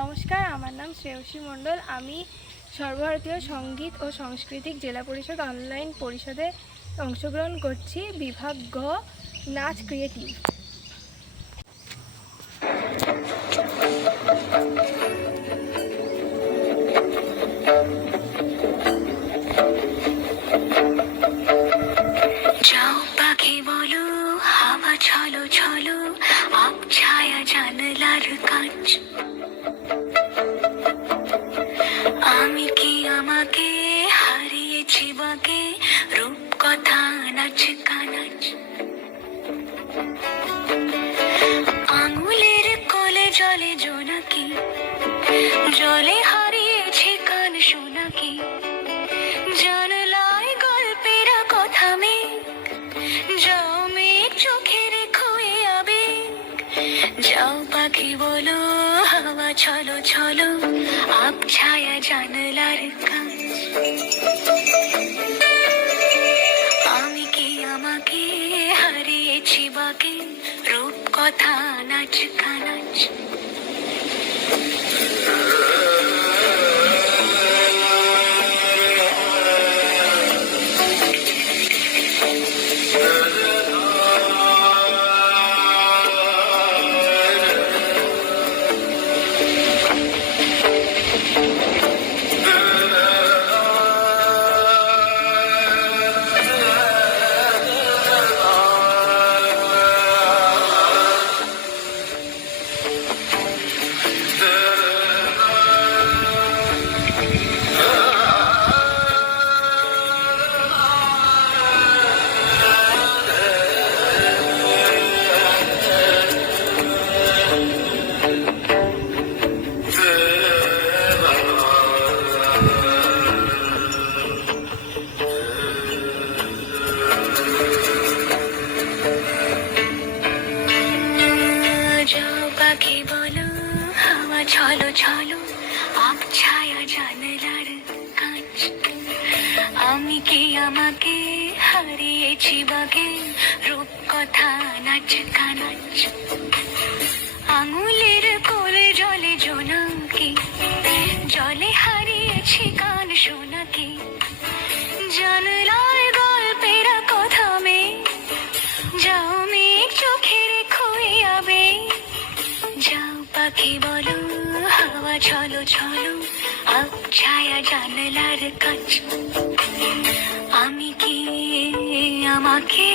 নমস্কার, আমার নাম শ্রেয়সী মণ্ডল। আমি সর্বভারতীয় সঙ্গীত ও সাংস্কৃতিক জেলা পরিষদ অনলাইন পরিষদে অংশগ্রহণ করছি, বিভাগ গ, নাচ ক্রিয়েটিভ। যাও পাখি বলো, হাওয়া ছলো ছলো, আব ছায়া জানলার কাঁচ। আমি কি আমাকে হারিয়েছি বাকে, রূপ কথা নাচ কানাচ। আঙুলের কোলে জলে জোনাকি, জলে হারিয়েছি কান শোনাকি। জানলায় গল্পের কথা মেঘ, যাও মেঘ চোখে রেখো এ আবেগ। যাও পাখি বলো, হাওয়া ছলো ছলো, আব ছায়া জানলার কাঁচ। আমি কি আমাকে হারিয়েছি বাকে, রূপ কথা নাচ কানাচ। পাখি বলো, হাওয়া ছলো ছলো, আব ছায়া জানলার কাঁচ। আমি কি আমাকে হারিয়েছি বাগে, রূপ কথা নাচ কানাচ। আঙুলের কোলে জলে জোনাকি, জলে হারিয়েছি কান শোনাকি। জানলায় গল্পের কথা মেঘ, যাও মেঘ চোখে রেখো এ আবেগ। যাও পাখি বলো, হাওয়া ছলো ছলো, আব ছায়া জানলার কাঁচ। আমি কি আমাকে